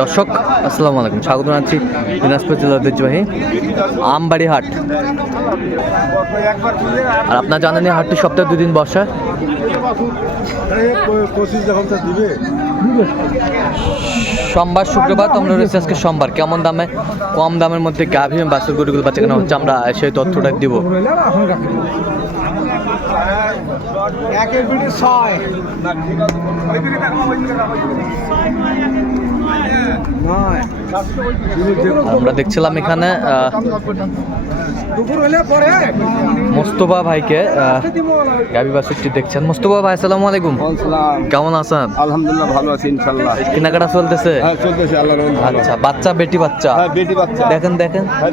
দর্শক, আসসালামু আলাইকুম। স্বাগত জানাচ্ছি দিনাজপুর জেলার ঐতিহ্যবাহী আমবাড়ি হাট। আর আপনার জানেন এই হাটটি সপ্তাহে দুদিন বসে। সোমবার, শুক্রবার, তো আমরা রয়েছে আজকে সোমবার। কেমন দামে, কম দামের মধ্যে গাভী বাছুর গরুগুলো বাচ্চা কেনা হচ্ছে, আমরা সেই তথ্যটা দিব। একের পিঠে ছয়। নয়। আমরা দেখছিলাম এখানে মোস্তফা ভাইকে আহ, গাভী বাছুরটি দেখছেন। মোস্তফা ভাই আসসালামু আলাইকুম। কেমন আছেন? আলহামদুলিল্লাহ ভালো আছি ইনশাল্লাহ কেনাকাটা চলতেছে? হ্যাঁ চলতেছে আল্লাহর আচ্ছা বাচ্চা বেটি বাচ্চা? হ্যাঁ বেটি বাচ্চা। দেখেন দেখেন। হ্যাঁ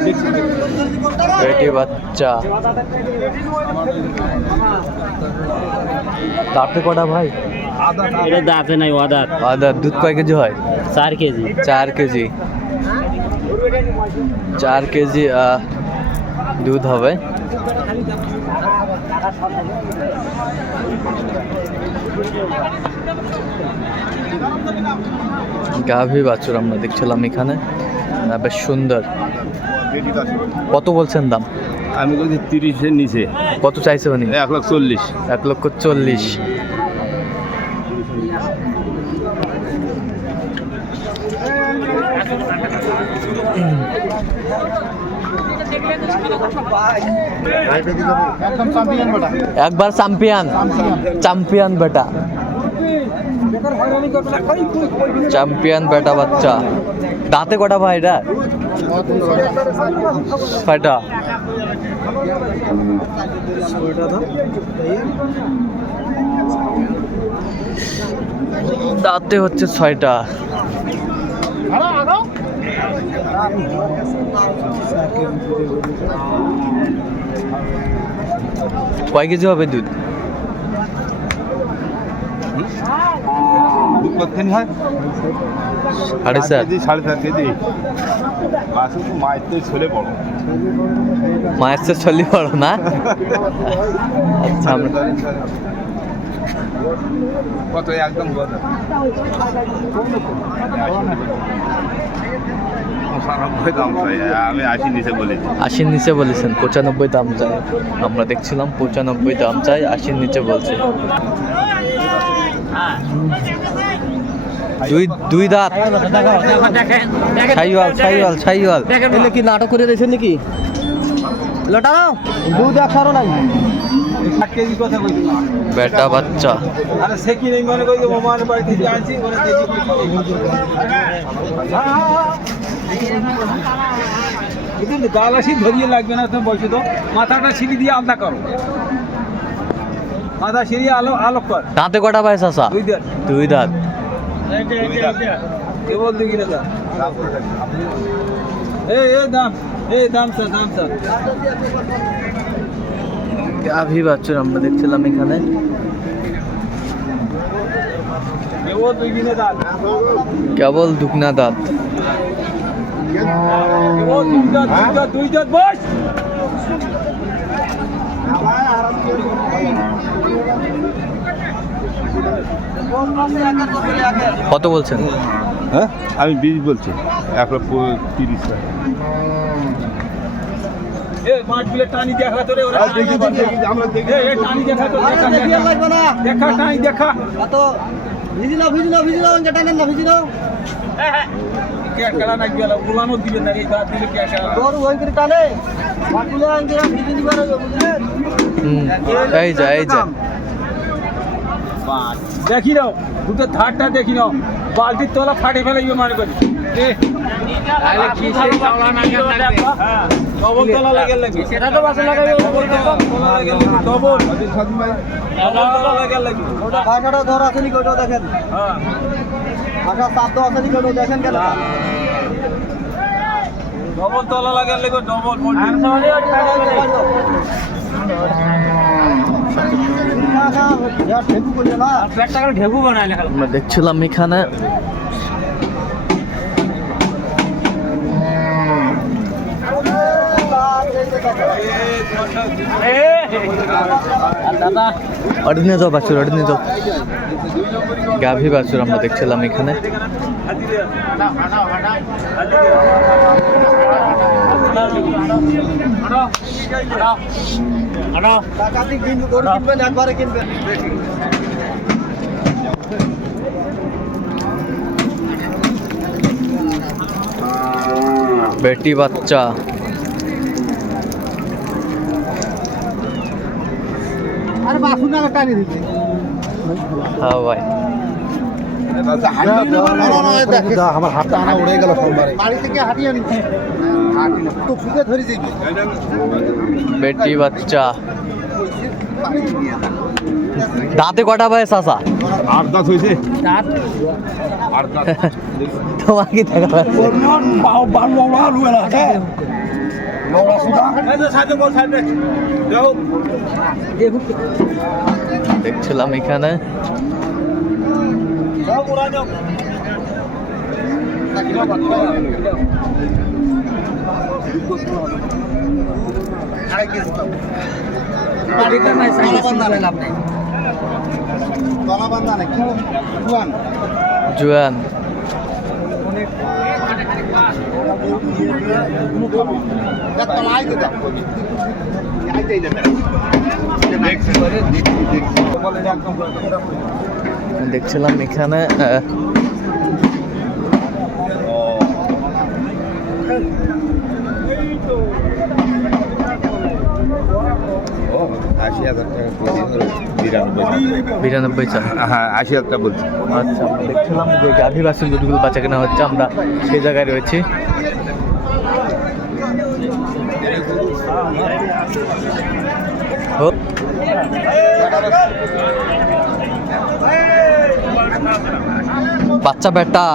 বেটি। বাচ্চা। দাঁতে কটা ভাই? দাঁতে নাই ওয়াদাত আদা দুধ কয় কেজি হয়? চার কেজি। চার কেজি। চার কেজি দুধ হবে। গাভী বাছুর আমরা দেখছিলাম এখানে। বেশ সুন্দর। কত বলছেন দাম? আমি বলছি তিরিশের নিচে। কত চাইছে উনি? এক লাখ চল্লিশ। এক লক্ষ চল্লিশ একদম চ্যাম্পিয়ন বেটা একবার চ্যাম্পিয়ন চ্যাম্পিয়ন বেটা। চ্যাম্পিয়ন বেটা বাচ্চা। দাঁতে কটা ভাই এটা? ছয়টা। দাঁতে হচ্ছে ছয়টা। কয় কেজি হবে দুধ? হয়? সাড়ে চার। কেজি সাড়ে চার কেজি। বাসু তো মায়ের তো ছেলে বড়। মায়ের তো না? আচ্ছা আমরা কত একদম আশির নিচে বলেছেন পঁচানব্বই দাম চাই। আমরা দেখছিলাম পঁচানব্বই দাম চাই আশির নিচে বলছে। দুই দুই দাঁত। ছাইওয়াল ছাইওয়াল ছাইওয়াল কি নাটক করে দিয়েছেন নাকি? লটাও দুধ একশো নাই। বেটা বাচ্চা। আরে সে কি নেই? মনে করি মোমান বাড়ি থেকে আনছি ওরা দেখি কিন্তু গালাসি ধরিয়ে লাগবে না তুমি বলছো তো। মাথাটা সিঁড়ি দিয়ে আলাদা করো। মাথা সিঁড়ি আলো আলোক কর। দাঁতে কটা পায় চাষা দুই দেড় দুই দাঁত। কে বল দেখি এ এ দাম এ দাম স্যার দাম স্যার। গাভী বাচ্চুর আমরা দেখছিলাম এখানে। কেবল দুকনা দাঁত। কত বলছেন? হ্যাঁ আমি বিশ বলছি। এক লক্ষ তিরিশ এ মাছগুলো টানি দেখা তোরে ওরা দেখি আমরা দেখি। এ টানি দেখা তো দেখা। দেখা টানি দেখা। কে খেলা না গেল? বুলানো দিবে না এই দাঁত দিলে কে খেলা। হুম এই যা এই যা। দেখি নাও দুটো ধারটা দেখি নাও। বালতির তলা ফাটে ফেলে ইয়ে মানে করি। হ্যাঁ, ভাষাটা ধর দেখেন। হ্যাঁ। ভাষা শব্দ দেখেন কেন? ডবল তলা লাগে লাগে ডবল ঢেকু বানায় আমরা দেখছিলাম এখানে। অর্ডিনে যাও বাচ্চুর অর্ডিনে যাও গাভী বাছুর আমরা দেখছিলাম এখানে। বেটি বাচ্চা। আরে বাসুন না টানি দিতে। হ্যাঁ ভাই। আমার হাতটা আনা উড়ে গেল সোমবারে বাড়ি থেকে হাঁটিয়ে তো ফুকে ধরে যাইবে বেটি বাচ্চা। দাঁতে কটা আট দাঁত হয়েছে। তোমার দেখা? দেখছিলাম এখানে। জুয়ান। জুয়ান দেখছিলাম এখানে হাজার টাকা বিরানব্বই চাল হ্যাঁ আশি বলছি। আচ্ছা দেখছিলাম যে গাভী বাসের দুধগুলো বাচ্চা কেনা হচ্ছে আমরা সেই জায়গায় রয়েছি। বাচ্চা বেটা।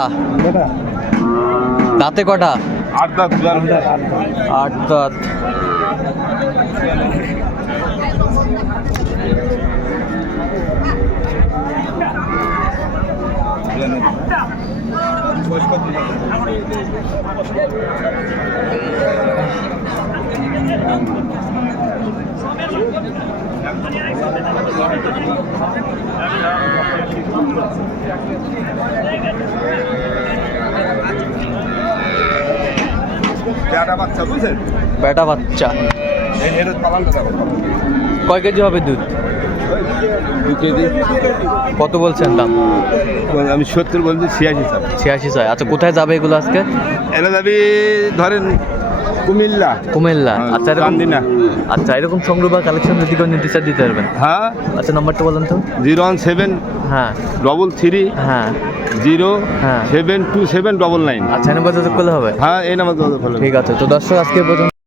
দাঁতে কটা? আট দাঁত আট দাঁত। বেটা বাচ্চা বুঝছেন? বেটা বাচ্চা। কয় কেজি হবে দুধ? দু কেজি। কত বলছেন দাম? আমি সত্তর বলছি ছিয়াশি স্যার। ছিয়াশি ছয় আচ্ছা কোথায় যাবে এগুলো আজকে? এনে যাবি ধরেন কুমিল্লা। কুমিল্লা। হ্যাঁ, আচ্ছা এরকম চান্দিনা। আচ্ছা এরকম সংগ্রহ বা কালেকশন যদি কোনো নির্দিষ্ট দিতে পারবেন। হ্যাঁ। আচ্ছা নাম্বারটা বলেন তো। জিরো ওয়ান সেভেন হ্যাঁ। ডবল থ্রি হ্যাঁ। জিরো হ্যাঁ। Seven two seven double nine আচ্ছা এনে যোগাযোগ করলে হবে? হ্যাঁ এই নাম্বার যোগাযোগ করলে ঠিক আছে তো দর্শক আজকে পর্যন্ত